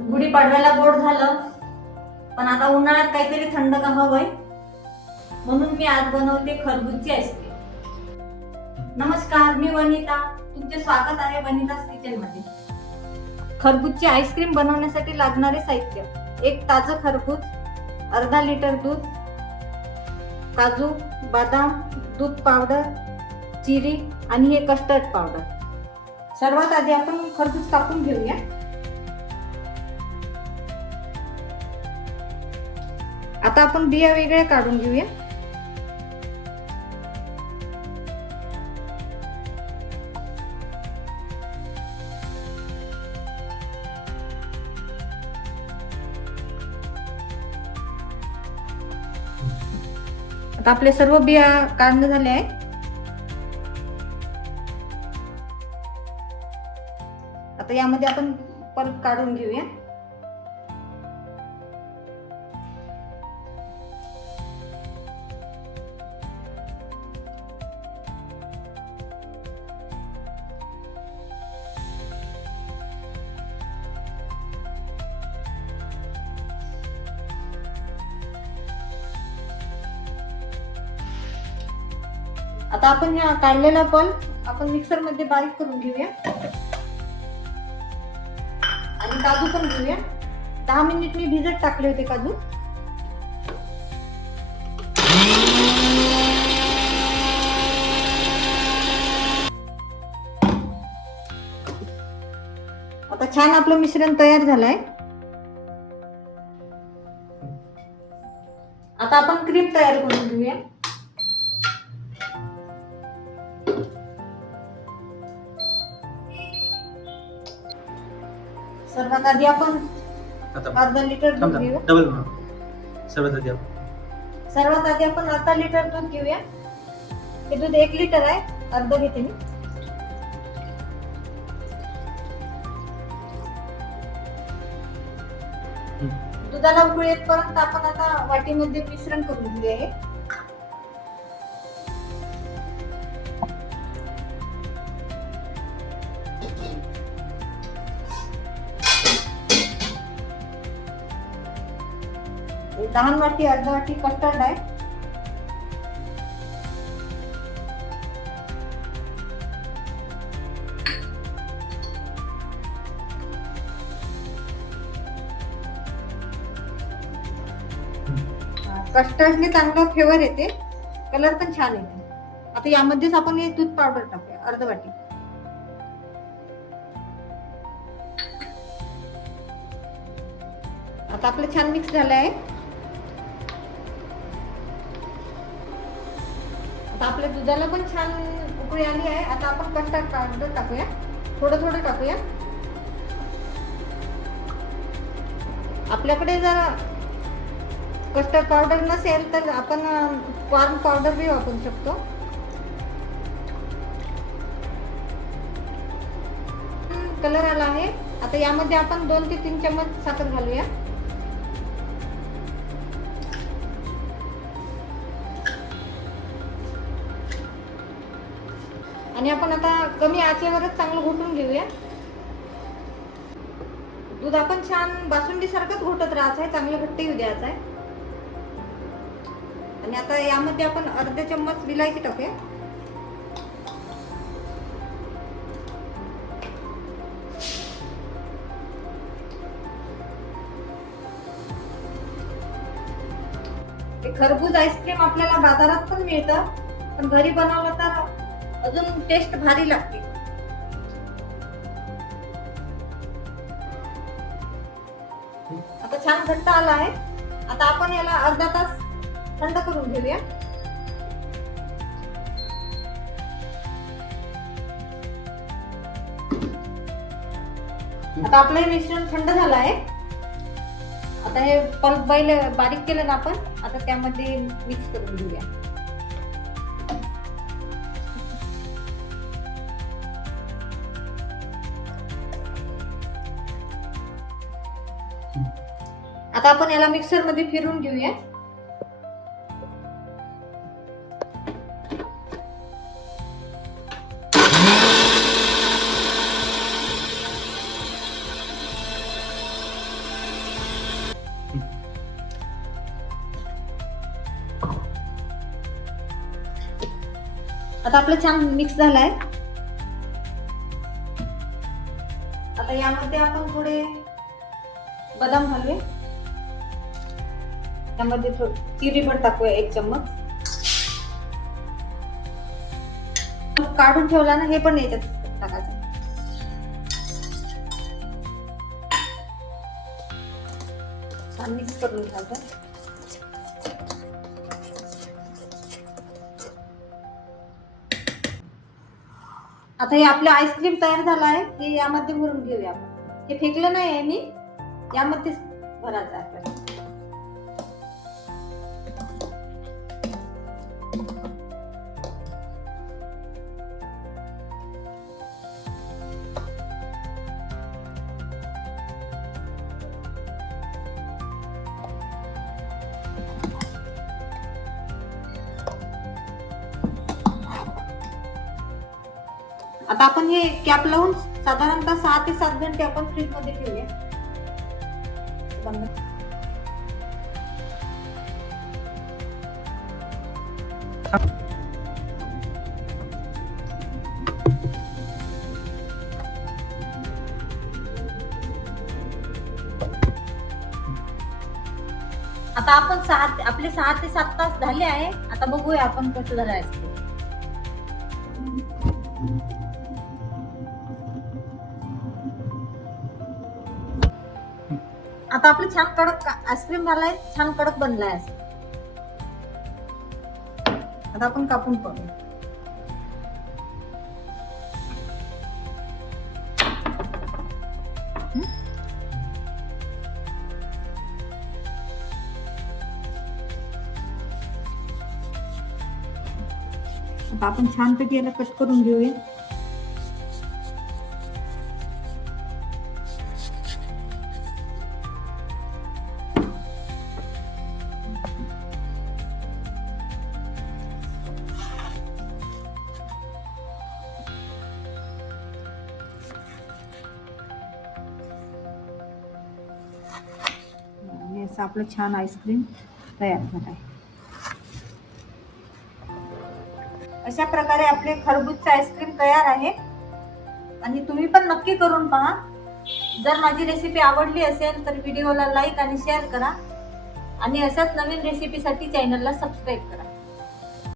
गुढीपाडव्याला गोड झालं, पण आता उन्हाळ्यात काहीतरी थंड का हवंय, म्हणून मी आज बनवते खरबूजची आईस्क्रीम. नमस्कार, मी वनिता. तुमचे स्वागत आहे वनिताज किचन मध्ये. खरबूजची आईस्क्रीम बनवण्यासाठी लागणारे साहित्य: एक ताजं खरबूज, अर्धा लिटर दूध, काजू, बदाम, दूध पावडर, चिरी आणि हे कस्टर्ड पावडर. सर्वात आधी आपण खरबूज कापून घेऊया. आता आपण बिया वेगळ्या काढून घेऊया. आता आपले सर्व बिया काढणं झाले आहे. आता यामध्ये आपण पल्प काढून घेऊया. आता आपण ह्या काढलेला पल्प आपण मिक्सर मध्ये बारीक करून घेऊया आणि काजू पण घेऊया. 10 मिनिट मी भिजत टाकले होते काजू. आता छान आपलं मिश्रण तयार झालंय. आता आपण क्रीम तयार करून घेऊया. सर्वात आधी आपण अर्धा लिटर दूध घेऊया. सर्वात आधी आपण अर्धा लिटर दूध घेऊया. हे दूध 1 लिटर आहे, अर्ध घेते मी. दुधाला उकळी येतपर्यंत आपण आता वाटीमध्ये मिश्रण करून घेऊया. हे लहान वाटी अर्धा वाटी कस्टर्ड आहे. कस्टर्डने चांगला फ्लेवर येते, कलर पण छान येते. आता यामध्येच आपण हे दूध पावडर टाकूया, अर्धा वाटी. आता आपलं छान मिक्स झालं आहे. आता आपल्या दुधाला पण छान उकळी आली आहे. आता आपण कस्टर्ड पावडर टाकूया, थोडं थोडं टाकूया. आपल्याकडे जर कस्टर्ड पावडर नसेल तर आपण कॉर्न पावडर बी वापरू शकतो. कलर आला आहे. आता यामध्ये आपण 2 ते 3 चम्मच साखर घालूया. आणि आपण आता कमी आचेवरच चांगलं घोटून घेऊया. दूध आपण छान बासुंदी सारखंच घोटत राहायचं आहे, चांगलं घट्ट येऊ द्यायचं आहे. आणि आता यामध्ये आपण अर्धा चम्मच विलायची टाकूया. खरबूज आईस्क्रीम आपल्याला बाजारात पण मिळतं, पण घरी बनवलं तर अजून टेस्ट भारी लागते. आता छान घट्ट आला आहे. आता आपण याला अर्धा तास थंड करून घेऊया. आता आपलं हे मिश्रण थंड झालं आहे. आता हे पल्प बारीक केलं ना आपण, आता त्यामध्ये मिक्स करून घेऊया. आता आपण याला मिक्सर मध्ये फिरवून घेऊया. आता आपलं छान मिक्स झालंय. आता यामध्ये आपण थोडे बदाम घालूया. त्यामध्ये चिरी पण टाकूया 1 चम्मच. काढून ठेवला ना, हे पण याच्यात टाकायचं. छान मिक्स करून घ्यायचं. आता हे आपलं आईस्क्रीम तयार झालं आहे. हे यामध्ये भरून घेऊया आपण. हे फेकलं नाही आहे मी, यामध्ये भरायचं आहे आपल्याला. आता आपण हे कॅप लावून साधारणतः 6 ते 7 घंटे आपण फ्रीज मध्ये ठेवूया. आता आपण आपले 6 ते 7 तास झाले आहे. आता बघूया आपण कसं झालं आईस्क्रीम. आता आपलं छान कडक आईस्क्रीम झालाय, छान कडक बनलाय. आता आपण कापून पाहूया. आता आपण छानपैकी याला कट करून घेऊया. असं आपलं छान आईस्क्रीम तयार झालं आहे. अशा प्रकारे आपले खरबूजचे आईस्क्रीम तयार आहे आणि तुम्ही पण नक्की करून पहा. जर माझी रेसिपी आवडली असेल तर व्हिडिओला लाईक आणि शेअर करा आणि अशाच नवीन रेसिपीसाठी चॅनलला सबस्क्राईब करा.